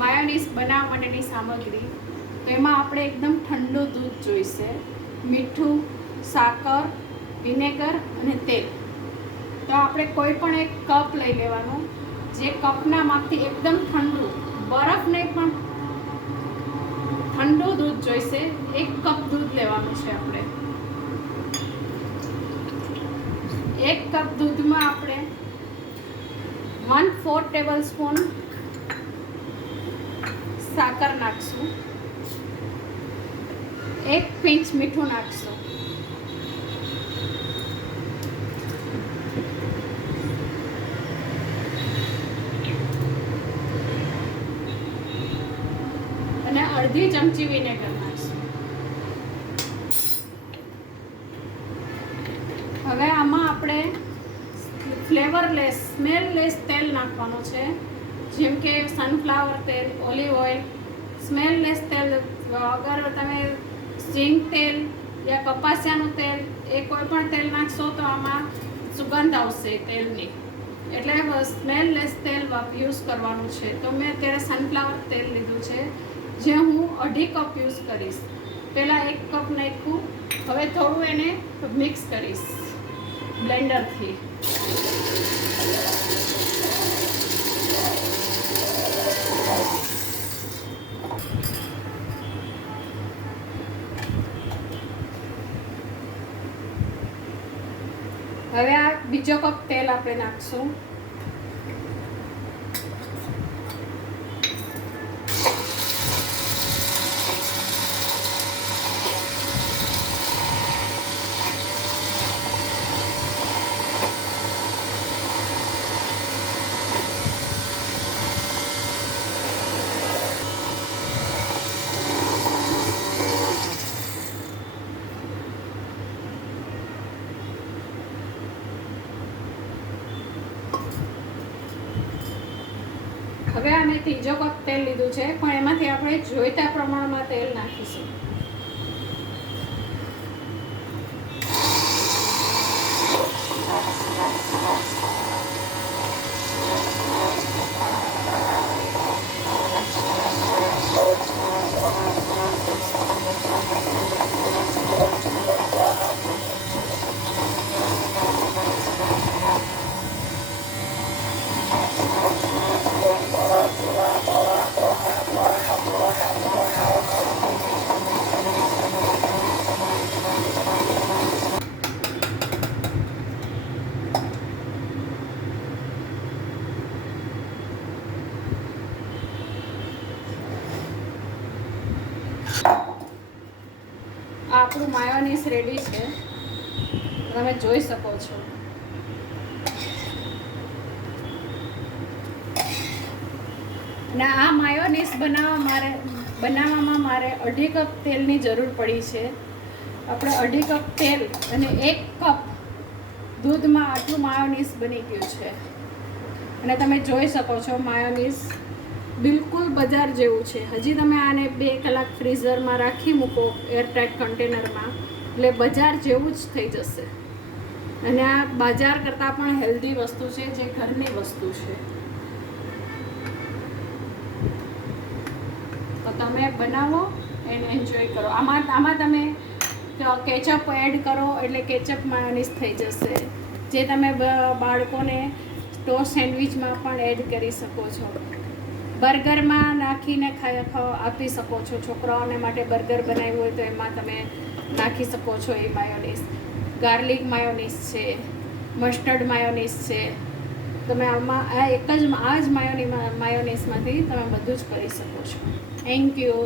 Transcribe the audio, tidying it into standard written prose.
Mayonnaise બનાવવા માટેની સામગ્રી. તો એમાં આપણે એકદમ ઠંડુ દૂધ જોઈશે, મીઠું, સાકર, વિનેગર અને તેલ. તો આપણે કોઈ પણ એક કપ લઈ લેવાનું, જે કપના માપથી એકદમ ઠંડુ, બરફ નહીં પણ ઠંડુ દૂધ જોઈશે. 1 કપ દૂધ લેવાનું છે આપણે. 1 કપ દૂધમાં આપણે 1/4 ટેબલ સ્પૂન સાકર નાખશું, 1 પિંચ મીઠું નાખશું, અને અડધી ચમચી વિનેગર નાખશું. હવે આમાં આપણે ફ્લેવરલેસ, સ્મેલલેસ તેલ નાખવાનું છે, જેમ કે સનફ્લાવર તેલ, ઓલિવ ઓઇલ. સ્મેલલેસ તેલ, અગર તમે સિંગ તેલ યા કપાસિયાનું તેલ, એ કોઈ પણ તેલ નાખશો તો આમાં સુગંધ આવશે તેલની, એટલે સ્મેલલેસ તેલ યુઝ કરવાનું છે. તો મેં અત્યારે સનફ્લાવર તેલ લીધું છે, જે હું 2.5 કપ યુઝ કરીશ. પહેલાં 1 કપ નાખ્યું, હવે થોડું એને મિક્સ કરીશ બ્લેન્ડરથી. હવે આ બીજો કપ તેલ આપણે નાખશું. હવે અમે ત્રીજો કપ તેલ લીધું છે, પણ એમાંથી આપણે જોઈતા પ્રમાણમાં તેલ નાખીશું. આપણું માયોનીઝ રેડી છે, તમે જોઈ શકો છો. અને આ માયોનીઝ બનાવવામાં મારે 2.5 કપ તેલની જરૂર પડી છે. આપણે 2.5 કપ તેલ અને 1 કપ દૂધમાં આટલું માયોનીઝ બની ગયું છે. અને તમે જોઈ શકો છો માયોનીઝ બિલકુલ બજાર જેવું છે. હજી તમે આને 2 કલાક ફ્રીઝરમાં રાખી મૂકો એરટાઇટ કન્ટેનરમાં, એટલે બજાર જેવું જ થઈ જશે. અને આ બજાર કરતાં પણ હેલ્ધી વસ્તુ છે, જે ઘરની વસ્તુ છે. તો તમે બનાવો એને એન્જોય કરો. આમાં તમે કેચઅપ એડ કરો એટલે કેચઅપ માયોનીઝ થઈ જશે, જે તમે બાળકોને ટોસ્ટ સેન્ડવિચમાં પણ એડ કરી શકો છો. બર્ગરમાં નાખીને આપી શકો છો. છોકરાઓને માટે બર્ગર બનાવ્યું હોય તો એમાં તમે નાખી શકો છો એ માયોનીઝ. ગાર્લિક માયોનીઝ છે, મસ્ટર્ડ માયોનીઝ છે. તમે આમાં આ જ માયોનીઝમાંથી તમે બધું જ કરી શકો છો. Thank you.